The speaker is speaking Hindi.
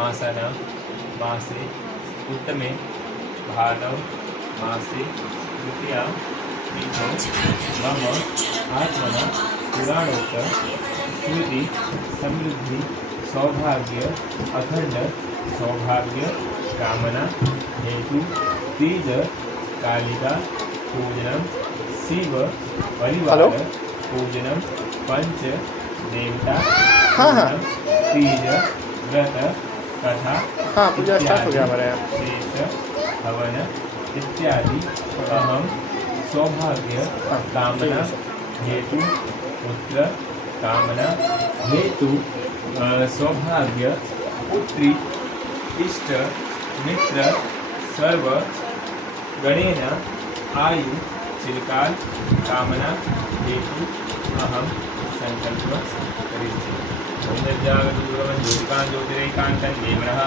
मासानां मासे उत्तमे भाद्रव मासे तृतीया तिथौ मम आत्मना पुराणोक्त स्मृति समृद्धि सौभाग्य अखंड सौभाग्य कामना हेतु तीज कालिका पूजनम शिव परिवार पूजनम पंच देवता पूजनम तीज व्रत कथा हाँ पूजा स्टार्ट हो गया हमारे यहाँ। शेष हवन इत्यादि अहम सौभाग्य कामना हेतु पुत्र कामना हेतु सौभाग्य पुत्री इष्ट मित्र सर्व गणेन आयु चिरकाल कामना हेतु अहम संकल्प करिष्ये। ज्योतिकान् ज्योतिरेकान्तं देवनः